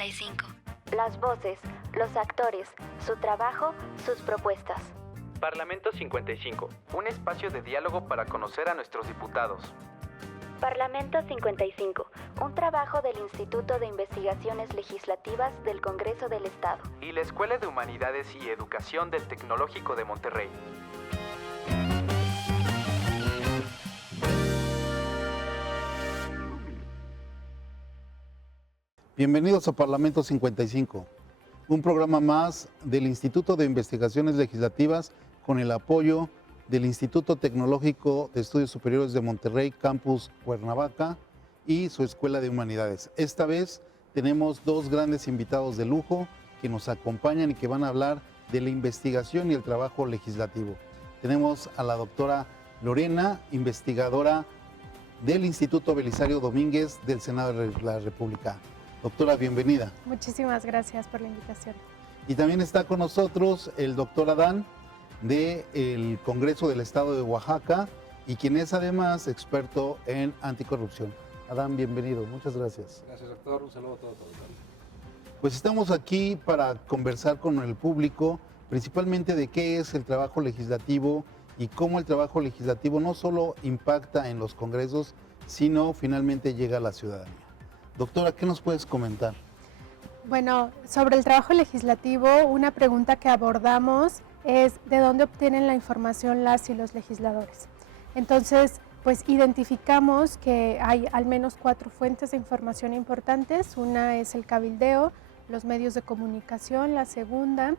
55. Las voces, los actores, su trabajo, sus propuestas. Parlamento 55, un espacio de diálogo para conocer a nuestros diputados. Parlamento 55, un trabajo del Instituto de Investigaciones Legislativas del Congreso del Estado. Y la Escuela de Humanidades y Educación del Tecnológico de Monterrey. Bienvenidos a Parlamento 55, un programa más del Instituto de Investigaciones Legislativas con el apoyo del Instituto Tecnológico de Estudios Superiores de Monterrey, Campus Cuernavaca, y su Escuela de Humanidades. Esta vez tenemos dos grandes invitados de lujo que nos acompañan y que van a hablar de la investigación y el trabajo legislativo. Tenemos a la doctora Lorena, investigadora del Instituto Belisario Domínguez del Senado de la República. Doctora, bienvenida. Muchísimas gracias por la invitación. Y también está con nosotros el doctor Adán del Congreso del Estado de Oaxaca y quien es además experto en anticorrupción. Adán, bienvenido. Muchas gracias. Gracias, doctor. Un saludo a todos. Pues estamos aquí para conversar con el público, principalmente de qué es el trabajo legislativo y cómo el trabajo legislativo no solo impacta en los congresos, sino finalmente llega a la ciudadanía. Doctora, ¿qué nos puedes comentar? Bueno, sobre el trabajo legislativo, una pregunta que abordamos es ¿de dónde obtienen la información las y los legisladores? Entonces, pues identificamos que hay al menos 4 fuentes de información importantes. Una es el cabildeo, los medios de comunicación, la segunda,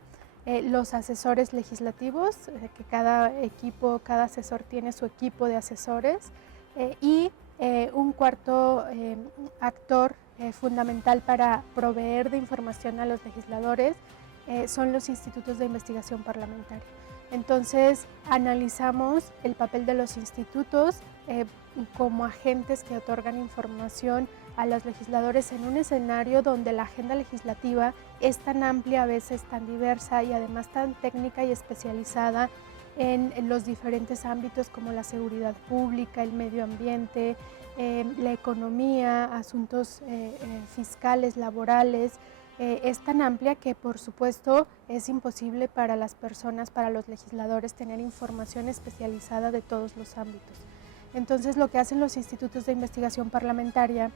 los asesores legislativos, que cada equipo, cada asesor tiene su equipo de asesores, y un cuarto actor fundamental para proveer de información a los legisladores son los institutos de investigación parlamentaria. Entonces, analizamos el papel de los institutos como agentes que otorgan información a los legisladores en un escenario donde la agenda legislativa es tan amplia, a veces tan diversa y además tan técnica y especializada en los diferentes ámbitos como la seguridad pública, el medio ambiente, la economía, asuntos fiscales, laborales. Es tan amplia que por supuesto es imposible para las personas, para los legisladores, tener información especializada de todos los ámbitos. Entonces lo que hacen los institutos de investigación parlamentaria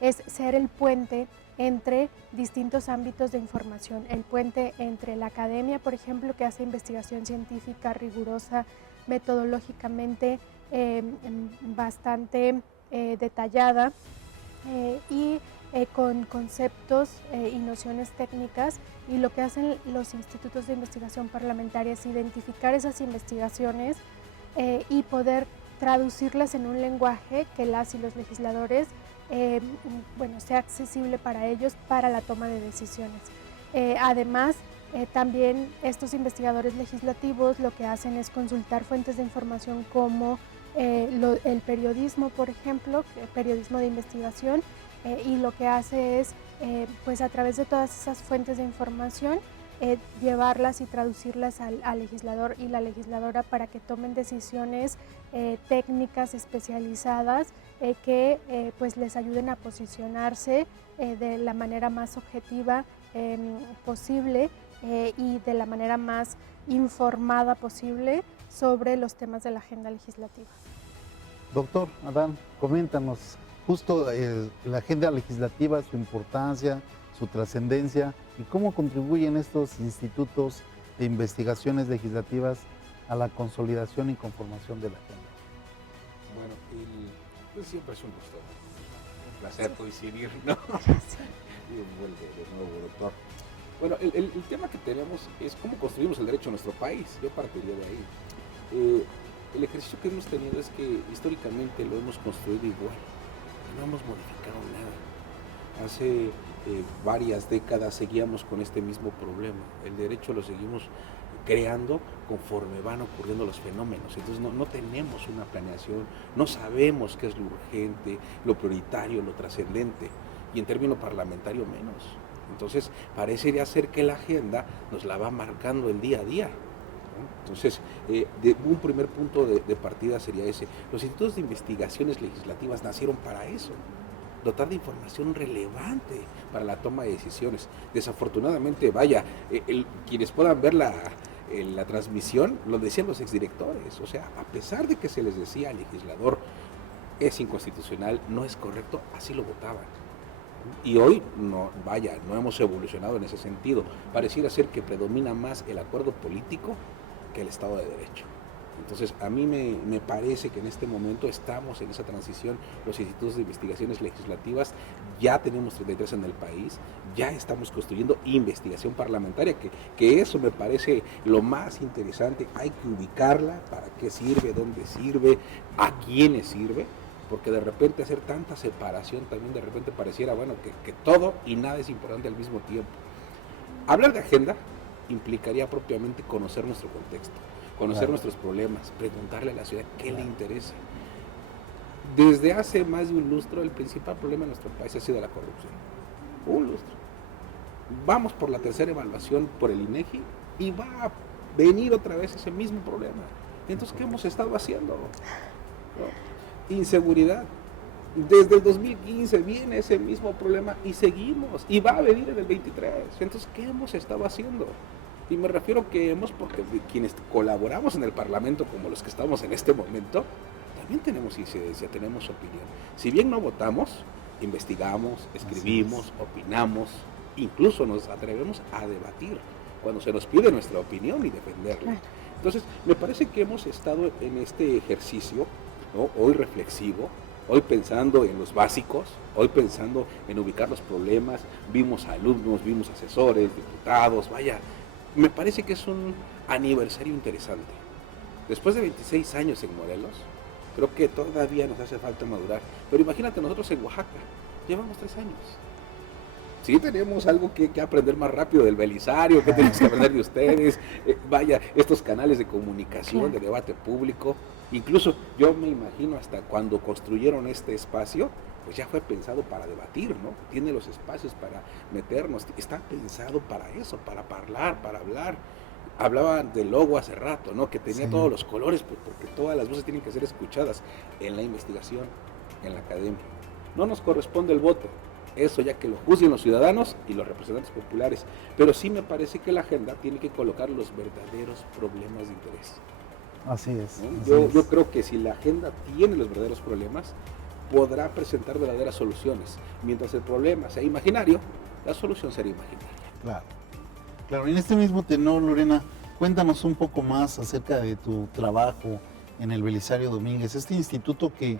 es ser el puente entre distintos ámbitos de información, el puente entre la academia, por ejemplo, que hace investigación científica rigurosa, metodológicamente bastante detallada y con conceptos y nociones técnicas, y lo que hacen los institutos de investigación parlamentaria es identificar esas investigaciones y poder traducirlas en un lenguaje que las y los legisladores sea accesible para ellos para la toma de decisiones. Además, también estos investigadores legislativos lo que hacen es consultar fuentes de información como el periodismo, por ejemplo, periodismo de investigación, y lo que hace es, pues a través de todas esas fuentes de información, llevarlas y traducirlas al legislador y la legisladora para que tomen decisiones técnicas especializadas que pues les ayuden a posicionarse de la manera más objetiva posible y de la manera más informada posible sobre los temas de la agenda legislativa. Doctor Adán, coméntanos justo la agenda legislativa, su importancia, su trascendencia y cómo contribuyen estos institutos de investigaciones legislativas a la consolidación y conformación de la agenda. Bueno, pues siempre es un gusto, un placer coincidir, ¿no? Y vuelve de nuevo, doctor. Bueno, el tema que tenemos es cómo construimos el derecho a nuestro país. Yo partiría de ahí. El ejercicio que hemos tenido es que históricamente lo hemos construido igual, no hemos modificado nada. Hace varias décadas seguíamos con este mismo problema. El derecho lo seguimos creando conforme van ocurriendo los fenómenos. Entonces no tenemos una planeación, no sabemos qué es lo urgente, lo prioritario, lo trascendente, y en términos parlamentario menos. Entonces parecería ser que la agenda nos la va marcando el día a día. Entonces, un primer punto de partida sería ese. Los institutos de investigaciones legislativas nacieron para eso, dotar de información relevante para la toma de decisiones. Desafortunadamente, vaya, quienes puedan ver la transmisión, lo decían los exdirectores, o sea, a pesar de que se les decía al legislador, es inconstitucional, no es correcto, así lo votaban. Y hoy, no hemos evolucionado en ese sentido. Pareciera ser que predomina más el acuerdo político que el Estado de Derecho. Entonces, a mí me parece que en este momento estamos en esa transición. Los institutos de investigaciones legislativas, ya tenemos 33 en el país, ya estamos construyendo investigación parlamentaria, que eso me parece lo más interesante. Hay que ubicarla, para qué sirve, dónde sirve, a quiénes sirve, porque de repente hacer tanta separación también de repente pareciera, bueno, que todo y nada es importante al mismo tiempo. Hablar de agenda implicaría propiamente conocer nuestro contexto, conocer nuestros problemas, preguntarle a la ciudad qué le interesa. Desde hace más de un lustro, el principal problema en nuestro país ha sido la corrupción. Un lustro. Vamos por la tercera evaluación por el INEGI y va a venir otra vez ese mismo problema. Entonces, ¿qué hemos estado haciendo? ¿No? Inseguridad. Desde el 2015 viene ese mismo problema y seguimos. Y va a venir en el 23. Entonces, ¿qué hemos estado haciendo? Y me refiero que porque quienes colaboramos en el Parlamento, como los que estamos en este momento, también tenemos incidencia, tenemos opinión. Si bien no votamos, investigamos, escribimos, opinamos, incluso nos atrevemos a debatir cuando se nos pide nuestra opinión y defenderla. Entonces, me parece que hemos estado en este ejercicio, ¿no? Hoy reflexivo, hoy pensando en los básicos, hoy pensando en ubicar los problemas. Vimos alumnos, vimos asesores, diputados, vaya. Me parece que es un aniversario interesante. Después de 26 años en Morelos, creo que todavía nos hace falta madurar. Pero imagínate nosotros en Oaxaca, llevamos 3 años. Sí tenemos algo que aprender más rápido del Belisario, que tenemos que aprender de ustedes, vaya, estos canales de comunicación, de debate público. Incluso yo me imagino hasta cuando construyeron este espacio, pues ya fue pensado para debatir, ¿no? Tiene los espacios para meternos, está pensado para eso, para hablar, para hablar. Hablaban del logo hace rato, ¿no? Que tenía todos los colores, porque todas las voces tienen que ser escuchadas en la investigación, en la academia. No nos corresponde el voto, eso ya que lo juzguen los ciudadanos y los representantes populares, pero sí me parece que la agenda tiene que colocar los verdaderos problemas de interés. Así es. ¿No? Yo creo que si la agenda tiene los verdaderos problemas, podrá presentar verdaderas soluciones. Mientras el problema sea imaginario, la solución será imaginaria. Claro, en este mismo tenor, Lorena, cuéntanos un poco más acerca de tu trabajo en el Belisario Domínguez, este instituto que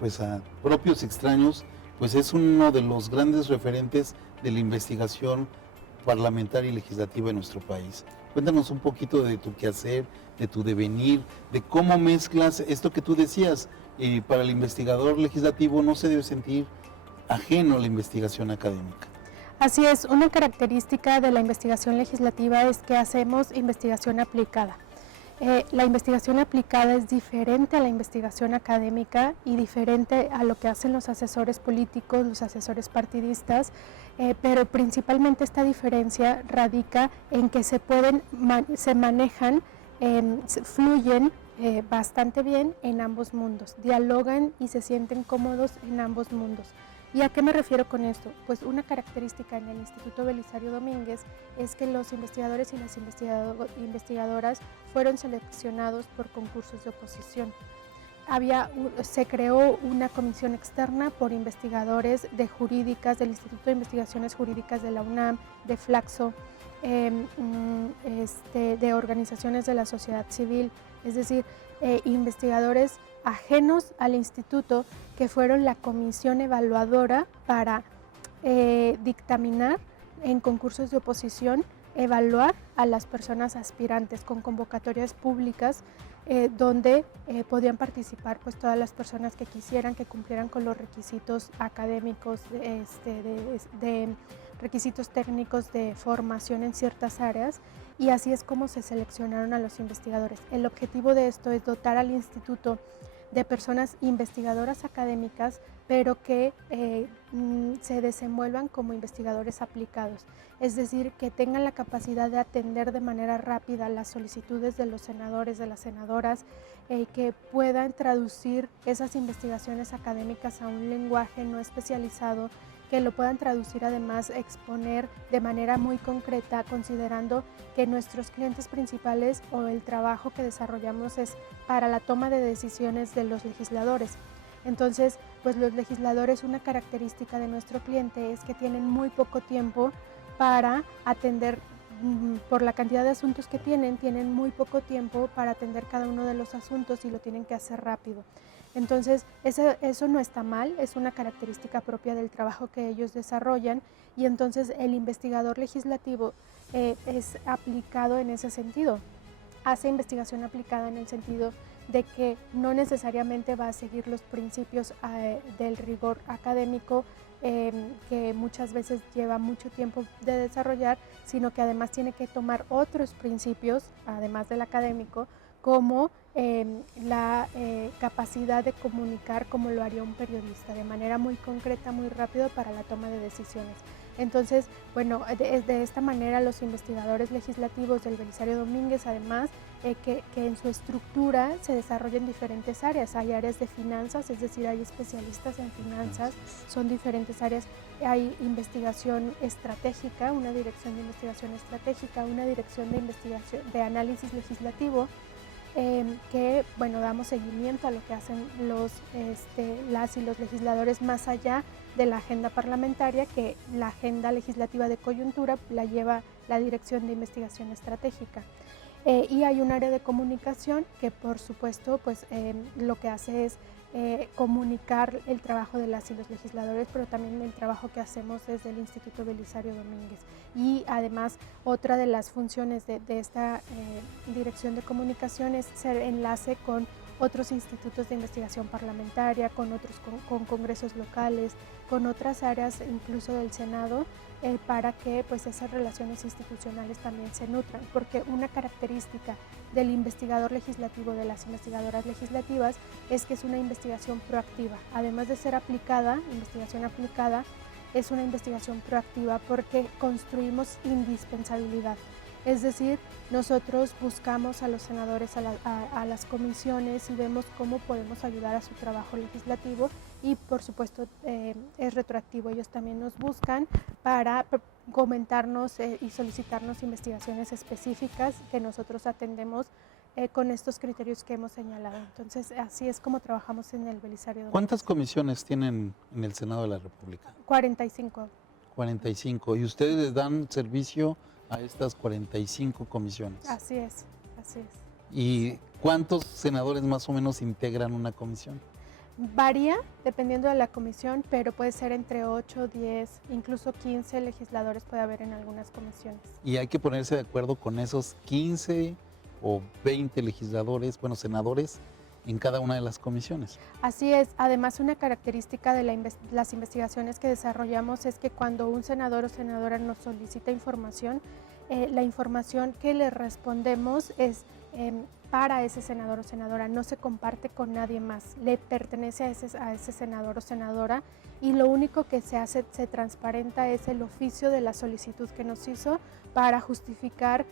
pues a propios extraños, pues es uno de los grandes referentes de la investigación parlamentaria y legislativa en nuestro país. Cuéntanos un poquito de tu quehacer, de tu devenir, de cómo mezclas esto que tú decías. Para el investigador legislativo no se debe sentir ajeno a la investigación académica. Así es, una característica de la investigación legislativa es que hacemos investigación aplicada. La investigación aplicada es diferente a la investigación académica y diferente a lo que hacen los asesores políticos, los asesores partidistas, pero principalmente esta diferencia radica en que se manejan, fluyen bastante bien en ambos mundos, dialogan y se sienten cómodos en ambos mundos. ¿Y a qué me refiero con esto? Pues una característica en el Instituto Belisario Domínguez es que los investigadores y las investigadoras fueron seleccionados por concursos de oposición. Se creó una comisión externa por investigadores de jurídicas, del Instituto de Investigaciones Jurídicas de la UNAM, de Flaxo, de organizaciones de la sociedad civil, es decir, investigadores ajenos al instituto que fueron la comisión evaluadora para dictaminar en concursos de oposición, evaluar a las personas aspirantes con convocatorias públicas donde podían participar pues todas las personas que quisieran, que cumplieran con los requisitos académicos, de requisitos técnicos de formación en ciertas áreas, y así es como se seleccionaron a los investigadores. El objetivo de esto es dotar al instituto de personas investigadoras académicas, pero que se desenvuelvan como investigadores aplicados. Es decir, que tengan la capacidad de atender de manera rápida las solicitudes de los senadores, de las senadoras, que puedan traducir esas investigaciones académicas a un lenguaje no especializado, que lo puedan traducir, además exponer de manera muy concreta, considerando que nuestros clientes principales o el trabajo que desarrollamos es para la toma de decisiones de los legisladores. Entonces, pues los legisladores, una característica de nuestro cliente es que tienen muy poco tiempo para atender, por la cantidad de asuntos que tienen muy poco tiempo para atender cada uno de los asuntos y lo tienen que hacer rápido. Entonces, eso no está mal, es una característica propia del trabajo que ellos desarrollan, y entonces el investigador legislativo es aplicado en ese sentido. Hace investigación aplicada en el sentido de que no necesariamente va a seguir los principios del rigor académico, que muchas veces lleva mucho tiempo de desarrollar, sino que además tiene que tomar otros principios, además del académico, como la capacidad de comunicar como lo haría un periodista, de manera muy concreta, muy rápido para la toma de decisiones. Entonces, bueno, de esta manera los investigadores legislativos del Belisario Domínguez, además, que en su estructura se desarrollan diferentes áreas. Hay áreas de finanzas, es decir, hay especialistas en finanzas, son diferentes áreas. Hay investigación estratégica, una dirección de investigación estratégica, una dirección de investigación de análisis legislativo, que, bueno, damos seguimiento a lo que hacen las y los legisladores más allá de la agenda parlamentaria, que la agenda legislativa de coyuntura la lleva la Dirección de Investigación Estratégica. Y hay un área de comunicación que, por supuesto, pues lo que hace es comunicar el trabajo de las y los legisladores, pero también el trabajo que hacemos desde el Instituto Belisario Domínguez. Y además, otra de las funciones de esta dirección de comunicación es ser enlace con otros institutos de investigación parlamentaria, con congresos locales, con otras áreas incluso del Senado, para que pues esas relaciones institucionales también se nutran, porque una característica del investigador legislativo, de las investigadoras legislativas, es que es una investigación proactiva. Además de ser aplicada, investigación aplicada, es una investigación proactiva porque construimos indispensabilidad. Es decir, nosotros buscamos a los senadores, a las comisiones, y vemos cómo podemos ayudar a su trabajo legislativo, y por supuesto es retroactivo. Ellos también nos buscan para comentarnos y solicitarnos investigaciones específicas que nosotros atendemos con estos criterios que hemos señalado. Entonces, así es como trabajamos en el Belisario Domínguez. ¿Cuántas comisiones tienen en el Senado de la República? 45. 45. ¿Y ustedes les dan servicio a estas 45 comisiones? Así es, así es. ¿Y cuántos senadores más o menos integran una comisión? Varía dependiendo de la comisión, pero puede ser entre 8, 10, incluso 15 legisladores puede haber en algunas comisiones. Y hay que ponerse de acuerdo con esos 15 o 20 legisladores, bueno, senadores, en cada una de las comisiones. Así es. Además, una característica de las investigaciones que desarrollamos es que cuando un senador o senadora nos solicita información, la información que le respondemos es para ese senador o senadora, no se comparte con nadie más, le pertenece a ese senador o senadora, y lo único que se transparenta es el oficio de la solicitud que nos hizo para justificar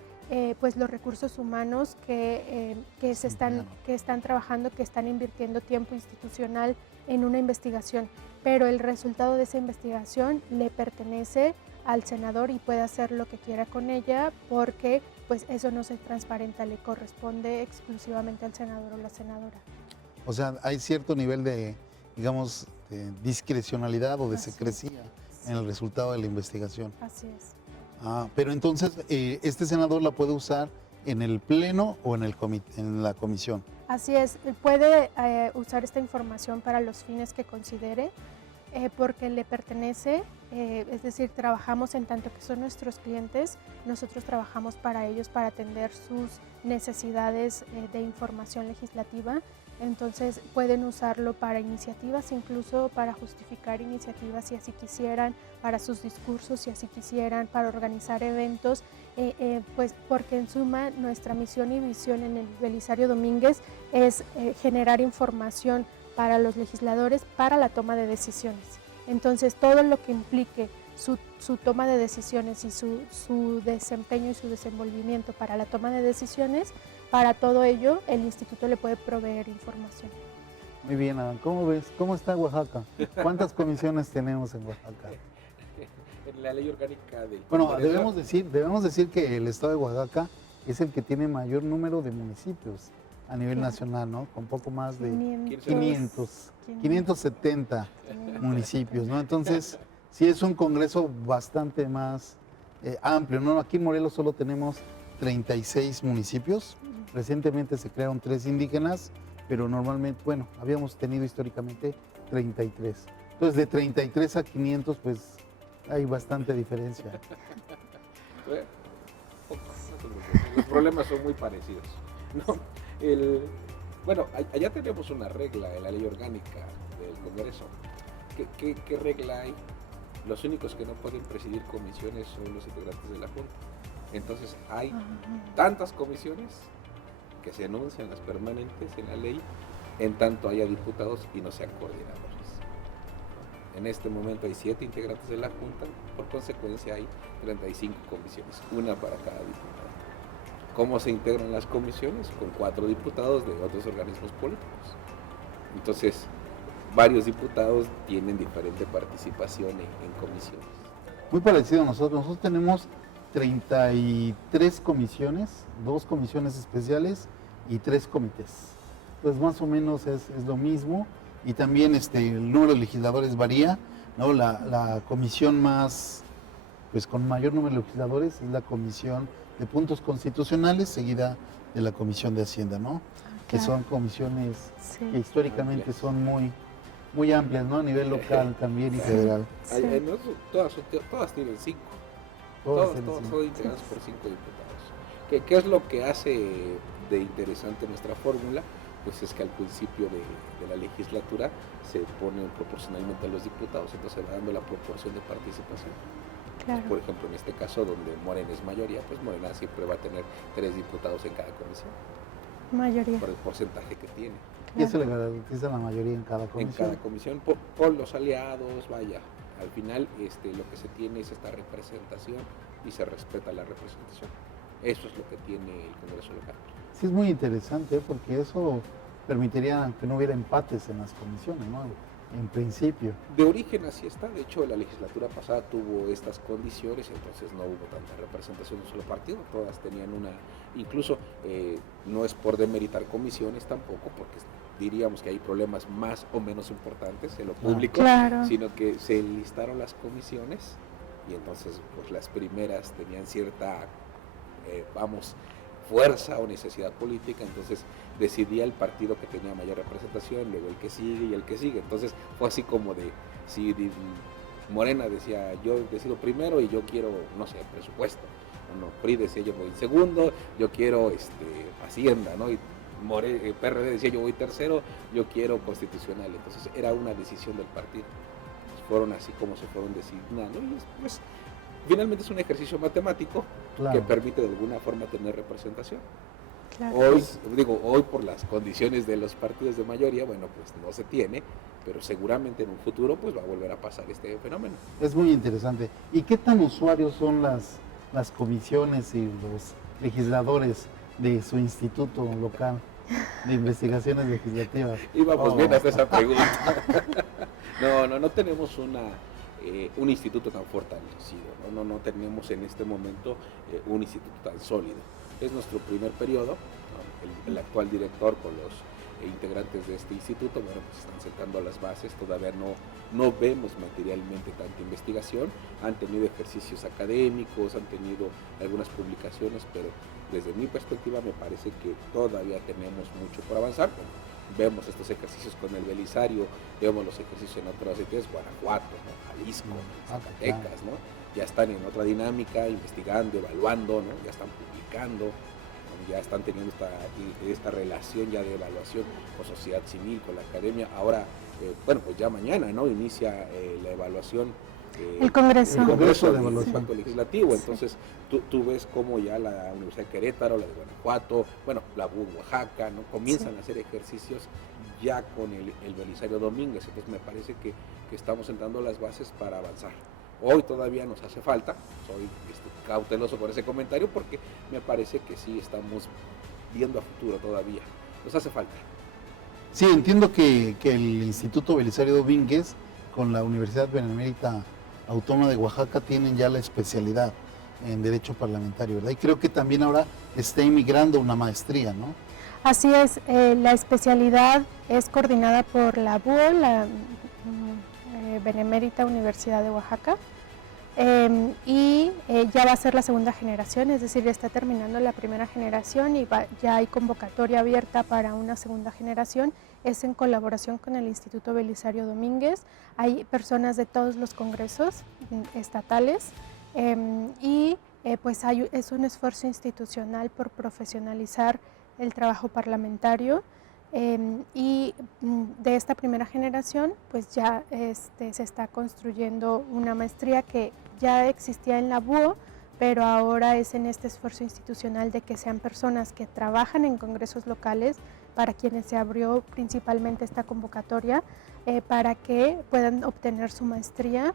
pues los recursos humanos que están trabajando, que están invirtiendo tiempo institucional en una investigación, pero el resultado de esa investigación le pertenece al senador y puede hacer lo que quiera con ella, porque pues eso no se transparenta, le corresponde exclusivamente al senador o la senadora. O sea, hay cierto nivel de, digamos, de discrecionalidad o de secrecía en el resultado de la investigación. Así es. Pero entonces, ¿este senador la puede usar en el pleno o en la comisión? Así es, puede usar esta información para los fines que considere, porque le pertenece, es decir, trabajamos en tanto que son nuestros clientes, nosotros trabajamos para ellos, para atender sus necesidades de información legislativa. Entonces pueden usarlo para iniciativas, incluso para justificar iniciativas si así quisieran, para sus discursos si así quisieran, para organizar eventos pues porque en suma nuestra misión y visión en el Belisario Domínguez es generar información para los legisladores para la toma de decisiones. Entonces todo lo que implique su toma de decisiones y su desempeño y su desenvolvimiento para la toma de decisiones, para todo ello el instituto le puede proveer información. Muy bien, Adán. ¿Cómo ves? ¿Cómo está Oaxaca? ¿Cuántas comisiones tenemos en Oaxaca? En la ley orgánica del Bueno, Congreso, debemos decir que el estado de Oaxaca es el que tiene mayor número de municipios a nivel nacional, ¿no? Con poco más de 570 municipios, ¿no? Entonces, sí es un congreso bastante más amplio, ¿no? Aquí en Morelos solo tenemos 36 municipios. Recientemente se crearon 3 indígenas, pero normalmente, bueno, habíamos tenido históricamente 33. Entonces, de 33 a 500, pues hay bastante diferencia. los problemas son muy parecidos, ¿no? Bueno, allá tenemos una regla en la ley orgánica del Congreso. ¿Qué regla hay? Los únicos que no pueden presidir comisiones son los integrantes de la Junta. Entonces hay tantas comisiones que se anuncian las permanentes en la ley, en tanto haya diputados y no sean coordinadores. En este momento hay 7 integrantes de la Junta, por consecuencia hay 35 comisiones, una para cada diputado. ¿Cómo se integran las comisiones? Con 4 diputados de otros organismos políticos. Entonces, varios diputados tienen diferente participación en comisiones. Muy parecido a nosotros. Nosotros tenemos 33 comisiones, 2 comisiones especiales y 3 comités. Pues más o menos es lo mismo. Y también el número de legisladores varía, ¿no? La comisión más, pues con mayor número de legisladores es la comisión de puntos constitucionales, seguida de la comisión de Hacienda, ¿no? Que son comisiones que históricamente son muy amplias, ¿no? A nivel local también y federal. Todas tienen 5. Todas son integradas por 5 diputados. ¿Qué es lo que hace de interesante nuestra fórmula? Pues es que al principio de la legislatura se pone proporcionalmente a los diputados, entonces se va dando la proporción de participación. Claro. Por ejemplo, en este caso, donde Morena es mayoría, pues Morena siempre va a tener 3 diputados en cada comisión. Mayoría. Por el porcentaje que tiene. Claro. Y eso le garantiza la mayoría en cada comisión. En cada comisión, por los aliados, vaya. Al final, lo que se tiene es esta representación y se respeta la representación. Eso es lo que tiene el Congreso local. Sí, es muy interesante porque eso permitiría que no hubiera empates en las comisiones, ¿no? En principio. De origen así está, de hecho la legislatura pasada tuvo estas condiciones, entonces no hubo tanta representación de un solo partido, todas tenían incluso no es por demeritar comisiones tampoco, porque diríamos que hay problemas más o menos importantes en lo público, claro, sino que se listaron las comisiones y entonces pues las primeras tenían cierta, fuerza o necesidad política, entonces decidía el partido que tenía mayor representación, luego el que sigue y el que sigue. Entonces fue así como si Morena decía, yo decido primero y yo quiero, no sé, presupuesto. No, PRI decía, yo voy segundo, yo quiero Hacienda, ¿no? Y PRD decía, yo voy tercero, yo quiero constitucional. Entonces era una decisión del partido. Pues fueron así como se fueron designando y pues finalmente es un ejercicio matemático, claro, que permite de alguna forma tener representación. Claro. Hoy por las condiciones de los partidos de mayoría, bueno, pues no se tiene, pero seguramente en un futuro pues va a volver a pasar este fenómeno. Es muy interesante. ¿Y qué tan usuarios son las comisiones y los legisladores de su instituto local de investigaciones legislativas? Íbamos bien hasta esa pregunta. No tenemos un instituto tan fortalecido, no tenemos en este momento un instituto tan sólido. Es nuestro primer periodo, ¿no? El actual director con los integrantes de este instituto, bueno, pues están sentando las bases, todavía no vemos materialmente tanta investigación, han tenido ejercicios académicos, han tenido algunas publicaciones, pero desde mi perspectiva me parece que todavía tenemos mucho por avanzar. Vemos estos ejercicios con el Belisario, vemos los ejercicios en otras ciudades, Guanajuato, ¿no? Jalisco, Zacatecas, ¿no? Ya están en otra dinámica, investigando, evaluando, ¿no? Ya están publicando, ¿no? Ya están teniendo esta relación ya de evaluación con sociedad civil, con la academia. Ahora, pues ya mañana, ¿no? Inicia la evaluación El Congreso. El Congreso de del Evaluación. Pacto Legislativo. Sí. Entonces, tú ves cómo ya la Universidad de Querétaro, la de Guanajuato, bueno, la BU Oaxaca, ¿no? Comienzan Sí. a hacer ejercicios ya con el Belisario Domínguez. Entonces, me parece que estamos sentando las bases para avanzar. Hoy todavía nos hace falta, soy cauteloso por ese comentario, porque me parece que sí estamos viendo a futuro todavía. Nos hace falta. Sí, entiendo que el Instituto Belisario Domínguez con la Universidad Benemérita Autónoma de Oaxaca tienen ya la especialidad en Derecho Parlamentario, ¿verdad? Y creo que también ahora está emigrando una maestría, ¿no? Así es, la especialidad es coordinada por la BUO, la Benemérita Universidad de Oaxaca, y ya va a ser la segunda generación, es decir, ya está terminando la primera generación y ya hay convocatoria abierta para una segunda generación. Es en colaboración con el Instituto Belisario Domínguez. Hay personas de todos los congresos estatales y pues es un esfuerzo institucional por profesionalizar el trabajo parlamentario. Y de esta primera generación pues ya se está construyendo una maestría que ya existía en la BUO, pero ahora es en este esfuerzo institucional de que sean personas que trabajan en congresos locales, para quienes se abrió principalmente esta convocatoria, para que puedan obtener su maestría,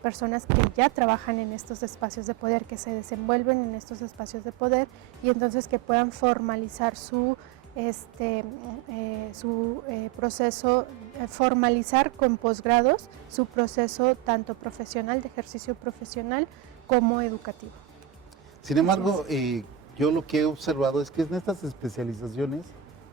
personas que ya trabajan en estos espacios de poder, que se desenvuelven en estos espacios de poder y entonces que puedan formalizar su proceso, formalizar con posgrados su proceso tanto profesional, de ejercicio profesional, como educativo. Sin embargo, yo lo que he observado es que en estas especializaciones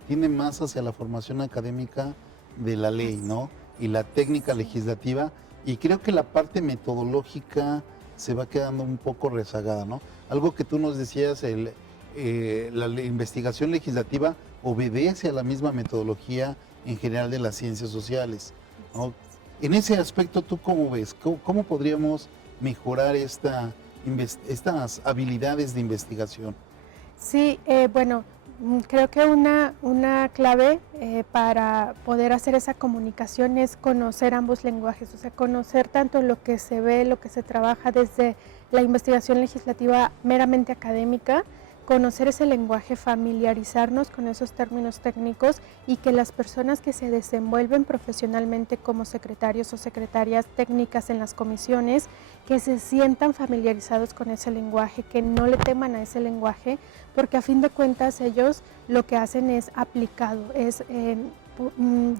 tiene más hacia la formación académica de la ley, ¿no? Y la técnica legislativa, y creo que la parte metodológica se va quedando un poco rezagada, ¿no? Algo que tú nos decías, la investigación legislativa obedece a la misma metodología en general de las ciencias sociales, ¿no? En ese aspecto, ¿tú cómo ves? ¿Cómo podríamos mejorar estas habilidades de investigación? Sí, bueno, creo que una clave para poder hacer esa comunicación es conocer ambos lenguajes, o sea, conocer tanto lo que se ve, lo que se trabaja desde la investigación legislativa meramente académica, conocer ese lenguaje, familiarizarnos con esos términos técnicos y que las personas que se desenvuelven profesionalmente como secretarios o secretarias técnicas en las comisiones, que se sientan familiarizados con ese lenguaje, que no le teman a ese lenguaje, porque a fin de cuentas ellos lo que hacen es aplicado, es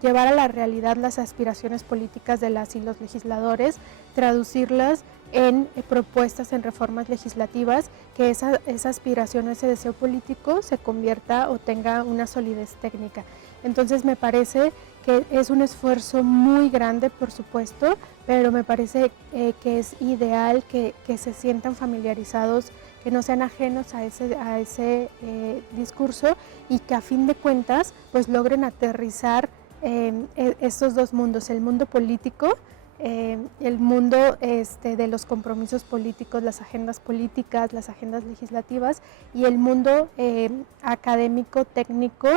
llevar a la realidad las aspiraciones políticas de las y los legisladores, traducirlas en propuestas, en reformas legislativas, que esa aspiración, ese deseo político se convierta o tenga una solidez técnica. Entonces me parece que es un esfuerzo muy grande, por supuesto, pero me parece que es ideal que se sientan familiarizados, que no sean ajenos a ese discurso y que a fin de cuentas pues logren aterrizar estos dos mundos, el mundo político, el mundo de los compromisos políticos, las agendas políticas, las agendas legislativas y el mundo académico, técnico,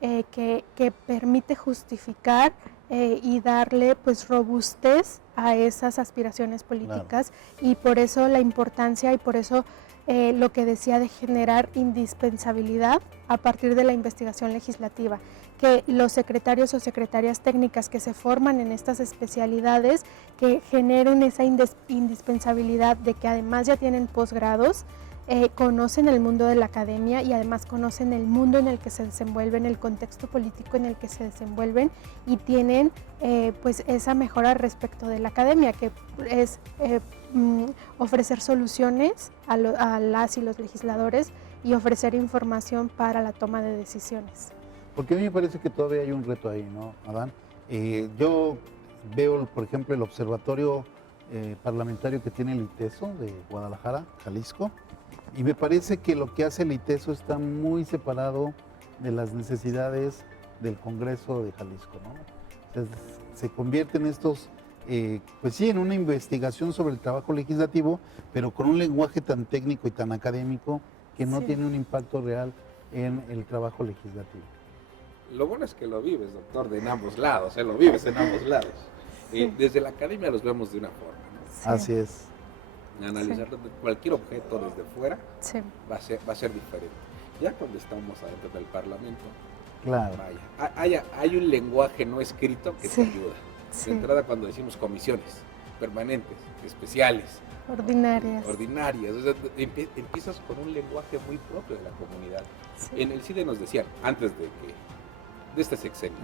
que permite justificar y darle pues robustez a esas aspiraciones políticas. Claro. Y por eso la importancia y por eso lo que decía de generar indispensabilidad a partir de la investigación legislativa, que los secretarios o secretarias técnicas que se forman en estas especialidades, que generen esa indispensabilidad de que además ya tienen posgrados, conocen el mundo de la academia y además conocen el mundo en el que se desenvuelven, el contexto político en el que se desenvuelven y tienen pues esa mejora respecto de la academia, que es ofrecer soluciones a las y los legisladores y ofrecer información para la toma de decisiones. Porque a mí me parece que todavía hay un reto ahí, ¿no, Adán? Yo veo, por ejemplo, el observatorio parlamentario que tiene el ITESO de Guadalajara, Jalisco, y me parece que lo que hace el ITESO está muy separado de las necesidades del Congreso de Jalisco, ¿no? O sea, se convierte en estos, pues sí, en una investigación sobre el trabajo legislativo, pero con un lenguaje tan técnico y tan académico que no tiene un impacto real en el trabajo legislativo. Lo bueno es que lo vives, doctor, en ambos lados, lo vives en ambos lados. Sí. Desde la academia los vemos de una forma, ¿no? Así es. Analizar cualquier objeto desde fuera Sí. va a ser diferente. Ya cuando estamos adentro del Parlamento, Claro. vaya, hay un lenguaje no escrito que Sí. te ayuda. Sí. De entrada, cuando decimos comisiones permanentes, especiales, Ordinarias. ordinarias, o sea, empiezas con un lenguaje muy propio de la comunidad. Sí. En el CIDE nos decían, antes de este sexenio,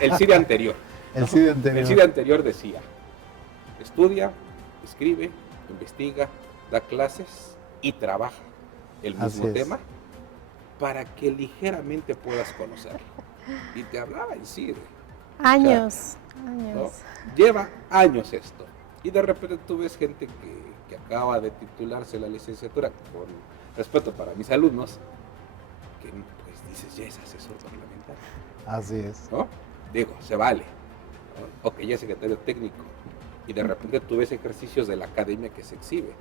el CIDE anterior, El CIDE anterior. el CIDE anterior decía, estudia, escribe, investiga, da clases y trabaja el mismo Así es. tema para que ligeramente puedas conocerlo. Y te hablaba el CIDE. Años. ¿no? Años. Lleva años esto. Y de repente tú ves gente que acaba de titularse la licenciatura, con respeto para mis alumnos, que pues dices, ya es asesor parlamentario, Así es. ¿no? Digo, se vale, ¿no? O que ya es secretario técnico. Y de repente tú ves ejercicios de la academia que se exhibe.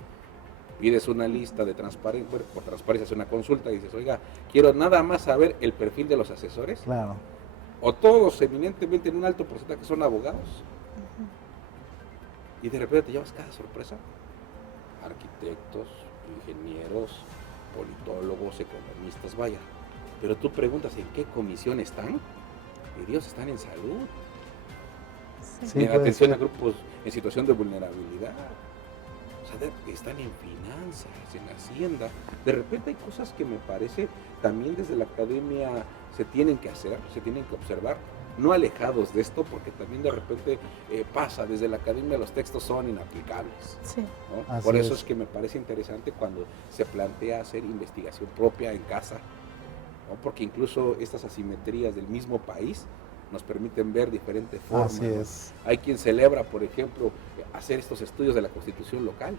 Pides una lista de transparencia, bueno, por transparencia haces una consulta y dices, oiga, quiero nada más saber el perfil de los asesores, Claro. o todos eminentemente en un alto porcentaje son abogados, y de repente te llevas cada sorpresa. Arquitectos, ingenieros, politólogos, economistas, vaya. Pero tú preguntas en qué comisión están, y Dios, están en salud, Sí. Sí, en puede atención ser. a grupos en situación de vulnerabilidad. O sea, están en finanzas, en Hacienda. De repente hay cosas que me parece también desde la academia se tienen que hacer, se tienen que observar, no alejados de esto, porque también de repente pasa, desde la academia los textos son inaplicables, Sí. ¿no? Así Por eso es. es que me parece interesante cuando se plantea hacer investigación propia en casa, ¿no? Porque incluso estas asimetrías del mismo país nos permiten ver diferentes formas. Así ¿no? es. Hay quien celebra, por ejemplo, hacer estos estudios de la Constitución local.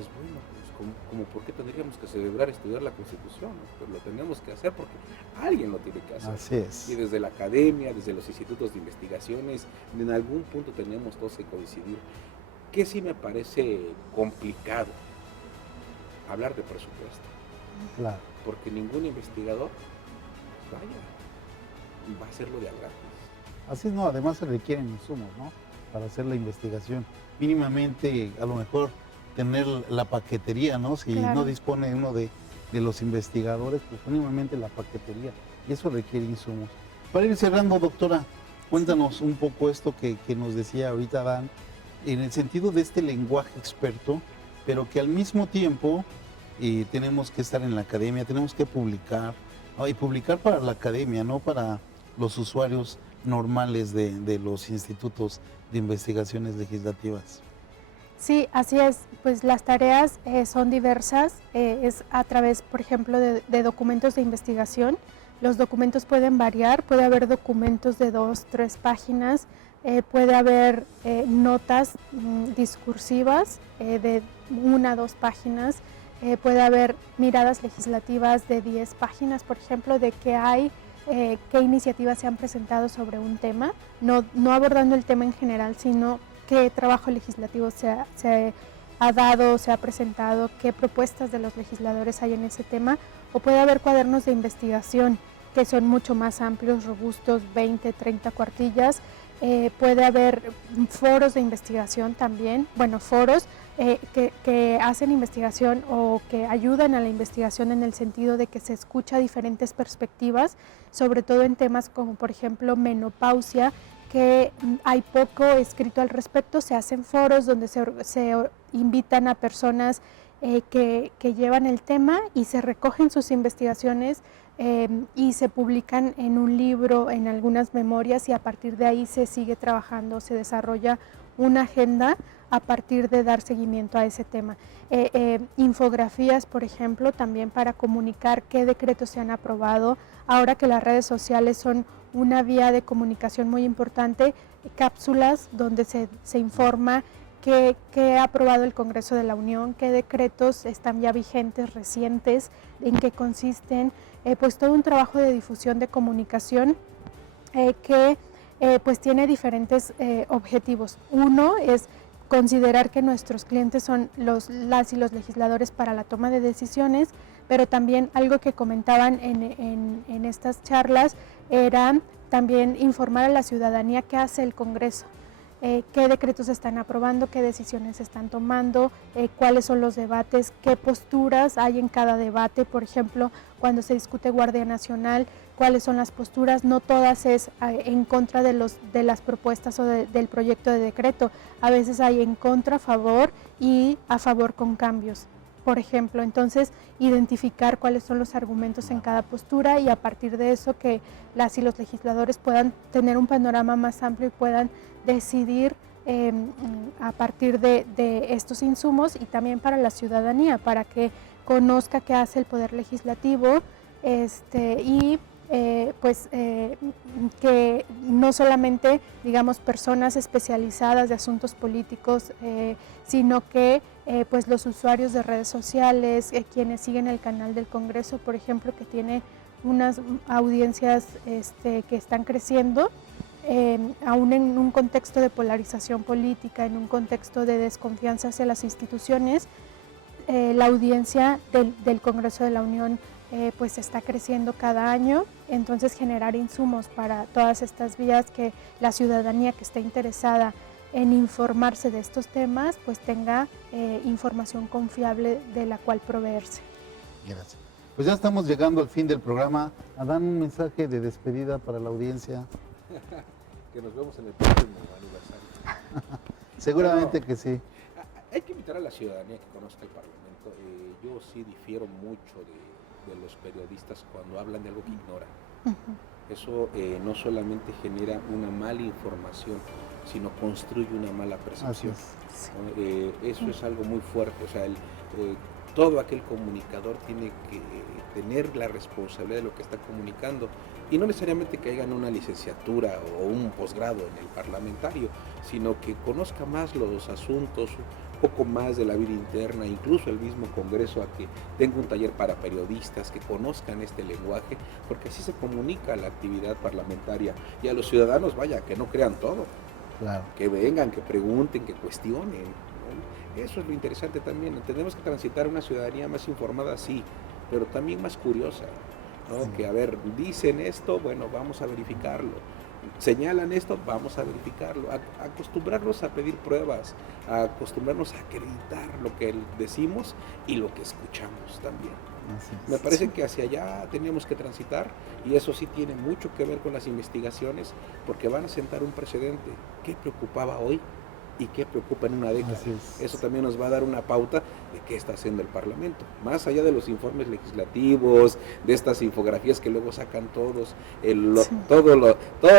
Es bueno, pues, como por qué tendríamos que celebrar estudiar la Constitución, ¿no? Pues lo tenemos que hacer porque alguien lo tiene que hacer. Así es. Y desde la academia, desde los institutos de investigaciones, en algún punto tenemos todos que coincidir. Que sí me parece complicado hablar de presupuesto, Claro. porque ningún investigador, vaya, va a hacerlo de a gratis. Así es, no, además se requieren insumos, ¿no? Para hacer la investigación. Mínimamente, a lo mejor, tener la paquetería, ¿no? Si Claro. no dispone uno de los investigadores, pues mínimamente la paquetería. Y eso requiere insumos. Para ir cerrando, doctora, cuéntanos un poco esto que nos decía ahorita Dan, en el sentido de este lenguaje experto, pero que al mismo tiempo tenemos que estar en la academia, tenemos que publicar, ¿no? Y publicar para la academia, no para los usuarios normales de los institutos de investigaciones legislativas. Sí, así es. Pues las tareas son diversas. Es a través, por ejemplo, de documentos de investigación. Los documentos pueden variar. Puede haber documentos de 2, 3 páginas. Puede haber notas discursivas de 1 2 páginas. Puede haber miradas legislativas de 10 páginas, por ejemplo, de qué hay, qué iniciativas se han presentado sobre un tema, no abordando el tema en general, sino qué trabajo legislativo se ha dado, se ha presentado, qué propuestas de los legisladores hay en ese tema, o puede haber cuadernos de investigación que son mucho más amplios, robustos, 20, 30 cuartillas. Puede haber foros de investigación también, bueno, foros que hacen investigación o que ayudan a la investigación en el sentido de que se escucha diferentes perspectivas, sobre todo en temas como por ejemplo menopausia, que hay poco escrito al respecto. Se hacen foros donde se invitan a personas que llevan el tema y se recogen sus investigaciones y se publican en un libro, en algunas memorias, y a partir de ahí se sigue trabajando, se desarrolla una agenda a partir de dar seguimiento a ese tema. Infografías, por ejemplo, también para comunicar qué decretos se han aprobado. Ahora que las redes sociales son una vía de comunicación muy importante, cápsulas donde se informa qué ha aprobado el Congreso de la Unión, qué decretos están ya vigentes, recientes, en qué consisten, pues todo un trabajo de difusión de comunicación que pues tiene diferentes objetivos. Uno es considerar que nuestros clientes son las y los legisladores para la toma de decisiones, pero también algo que comentaban en estas charlas era también informar a la ciudadanía qué hace el Congreso. qué decretos se están aprobando, qué decisiones se están tomando, cuáles son los debates, qué posturas hay en cada debate. Por ejemplo, cuando se discute Guardia Nacional, cuáles son las posturas. No todas es en contra de las propuestas o del proyecto de decreto. A veces hay en contra, a favor y a favor con cambios, por ejemplo. Entonces, identificar cuáles son los argumentos en cada postura y a partir de eso que las y los legisladores puedan tener un panorama más amplio y puedan decidir a partir de estos insumos, y también para la ciudadanía, para que conozca qué hace el Poder Legislativo y que no solamente, digamos, personas especializadas de asuntos políticos, sino que pues los usuarios de redes sociales, quienes siguen el canal del Congreso, por ejemplo, que tiene unas audiencias que están creciendo, aún en un contexto de polarización política, en un contexto de desconfianza hacia las instituciones, la audiencia del Congreso de la Unión pues está creciendo cada año. Entonces, generar insumos para todas estas vías, que la ciudadanía que esté interesada en informarse de estos temas pues tenga información confiable de la cual proveerse. Gracias. Pues ya estamos llegando al fin del programa. Adán, un mensaje de despedida para la audiencia. Que nos vemos en el próximo aniversario. Seguramente que sí. Hay que invitar a la ciudadanía que conozca el Parlamento. Yo sí difiero mucho de los periodistas cuando hablan de algo que ignoran. Eso no solamente genera una mala información, sino construye una mala percepción. Eso es algo muy fuerte. O sea, todo aquel comunicador tiene que tener la responsabilidad de lo que está comunicando, y no necesariamente que hagan una licenciatura o un posgrado en el parlamentario, sino que conozca más los asuntos, un poco más de la vida interna, incluso el mismo Congreso, a que tenga un taller para periodistas que conozcan este lenguaje, porque así se comunica la actividad parlamentaria, y a los ciudadanos, vaya, que no crean todo, claro, que vengan, que pregunten, que cuestionen, ¿no? Eso es lo interesante también. Tenemos que transitar una ciudadanía más informada, sí, pero también más curiosa, ¿no? Sí. Que, a ver, dicen esto, bueno, vamos a verificarlo. Señalan esto, vamos a verificarlo. Acostumbrarnos a pedir pruebas, a acostumbrarnos a acreditar lo que decimos y lo que escuchamos también. Me parece que hacia allá teníamos que transitar, y eso sí tiene mucho que ver con las investigaciones, porque van a sentar un precedente. ¿Qué preocupaba hoy y qué preocupa en una década? Eso también nos va a dar una pauta de qué está haciendo el Parlamento, más allá de los informes legislativos, de estas infografías que luego sacan todos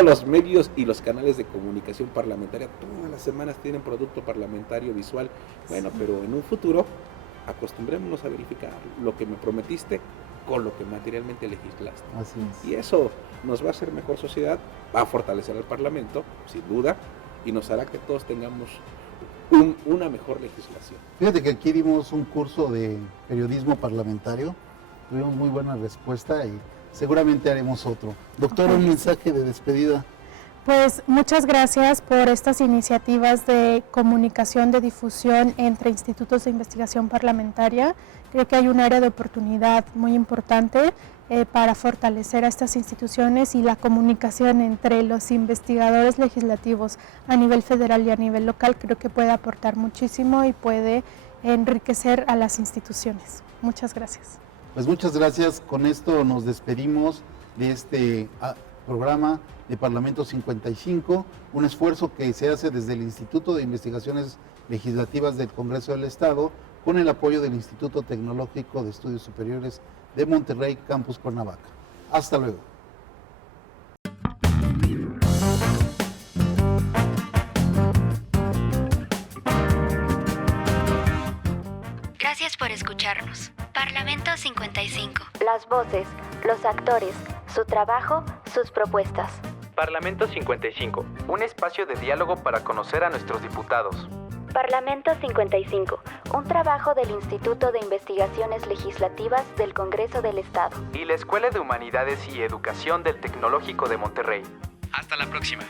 los medios y los canales de comunicación parlamentaria. Todas las semanas tienen producto parlamentario visual. Bueno, pero en un futuro acostumbrémonos a verificar lo que me prometiste con lo que materialmente legislaste. Así es. Y eso nos va a hacer mejor sociedad, va a fortalecer al Parlamento, sin duda, y nos hará que todos tengamos una mejor legislación. Fíjate que aquí dimos un curso de periodismo parlamentario, tuvimos muy buena respuesta y seguramente haremos otro. Doctor, un mensaje de despedida. Pues muchas gracias por estas iniciativas de comunicación, de difusión entre institutos de investigación parlamentaria. Creo que hay un área de oportunidad muy importante para fortalecer a estas instituciones, y la comunicación entre los investigadores legislativos a nivel federal y a nivel local creo que puede aportar muchísimo y puede enriquecer a las instituciones. Muchas gracias. Pues muchas gracias. Con esto nos despedimos de este programa de Parlamento 55, un esfuerzo que se hace desde el Instituto de Investigaciones Legislativas del Congreso del Estado, con el apoyo del Instituto Tecnológico de Estudios Superiores de Monterrey, Campus Cuernavaca. Hasta luego. Gracias por escucharnos. Parlamento 55. Las voces, los actores, su trabajo, sus propuestas. Parlamento 55, un espacio de diálogo para conocer a nuestros diputados. Parlamento 55, un trabajo del Instituto de Investigaciones Legislativas del Congreso del Estado. Y la Escuela de Humanidades y Educación del Tecnológico de Monterrey. Hasta la próxima.